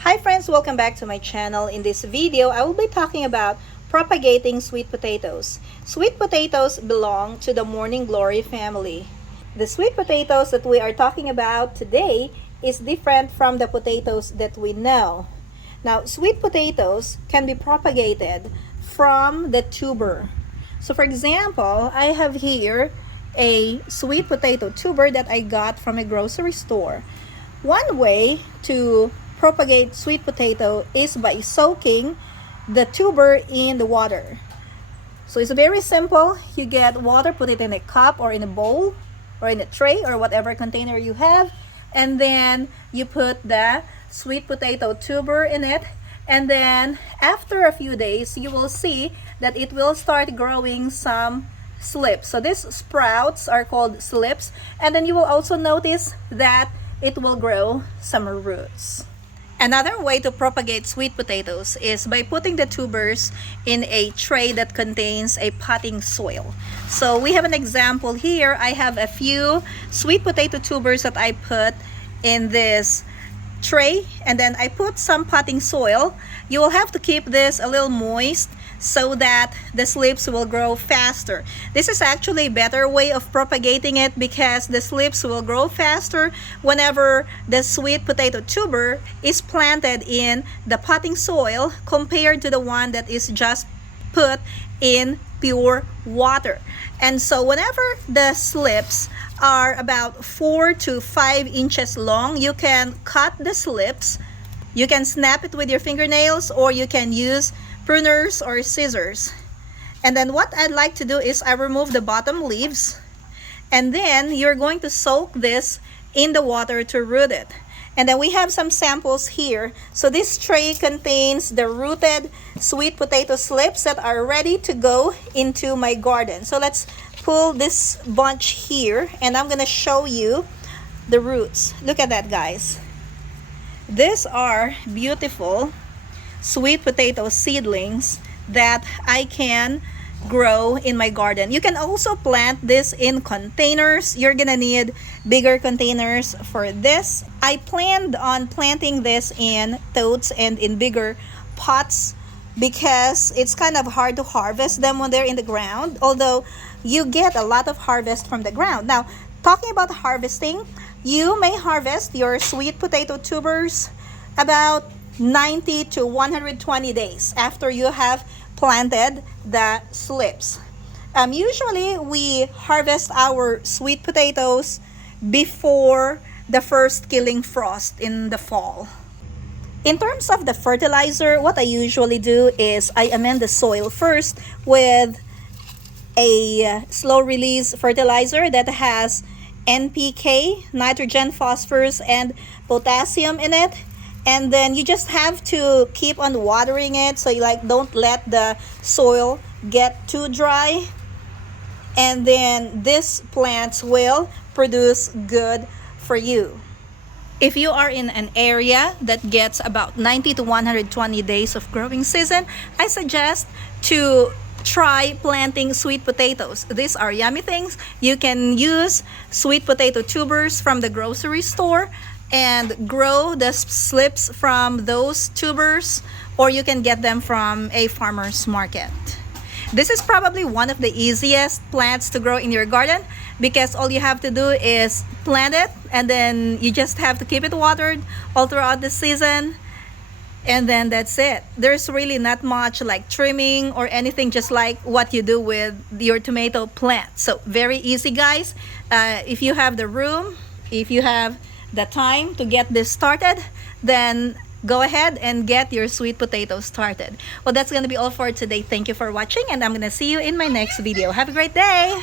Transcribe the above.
Hi friends, welcome back to my channel. In this video, I will be talking about propagating sweet potatoes. Sweet potatoes belong to the morning glory family. The sweet potatoes that we are talking about today is different from the potatoes that we know. Now, sweet potatoes can be propagated from the tuber. So for example, I have here a sweet potato tuber that I got from a grocery store. One way to propagate sweet potato is by soaking the tuber in the water. So it's very simple. You get water, put it in a cup or in a bowl or in a tray or whatever container you have, and then you put the sweet potato tuber in it, and then after a few days you will see that it will start growing some slips. So these sprouts are called slips, and then you will also notice that it will grow some roots. Another way to propagate sweet potatoes is by putting the tubers in a tray that contains a potting soil. So we have an example here. I have a few sweet potato tubers that I put in this tray, and then I put some potting soil. You will have to keep this a little moist so that the slips will grow faster. This is actually a better way of propagating it because the slips will grow faster whenever the sweet potato tuber is planted in the potting soil compared to the one that is just put in pure water. And so whenever the slips are about 4 to 5 inches long, you can cut the slips. You can snap it with your fingernails, or you can use pruners or scissors. And then what I'd like to do is I remove the bottom leaves, and then you're going to soak this in the water to root it. And then we have some samples here. So this tray contains the rooted sweet potato slips that are ready to go into my garden. So let's pull this bunch here, and I'm gonna show you the roots. Look at that, guys. These are beautiful sweet potato seedlings that I can grow in my garden. You can also plant this in containers. You're gonna need bigger containers for this. I planned on planting this in totes and in bigger pots because it's kind of hard to harvest them when they're in the ground, although you get a lot of harvest from the ground. Now, talking about harvesting, you may harvest your sweet potato tubers about 90 to 120 days after you have planted the slips. Usually we harvest our sweet potatoes before the first killing frost in the fall. In terms of the fertilizer, what I usually do is I amend the soil first with a slow release fertilizer that has NPK, nitrogen, phosphorus, and potassium in it. And then you just have to keep on watering it, so you don't let the soil get too dry, and then these plants will produce good for you. If you are in an area that gets about 90 to 120 days of growing season, I suggest to try planting sweet potatoes. These are yummy things. You can use sweet potato tubers from the grocery store and grow the slips from those tubers, or you can get them from a farmer's market. This is probably one of the easiest plants to grow in your garden because all you have to do is plant it, and then you just have to keep it watered all throughout the season, and then that's it. There's really not much like trimming or anything, just like what you do with your tomato plant. So very easy, guys. If you have the room, if you have the time to get this started, then go ahead and get your sweet potatoes started. Well, that's going to be all for today. Thank you for watching, and I'm going to see you in my next video. Have a great day.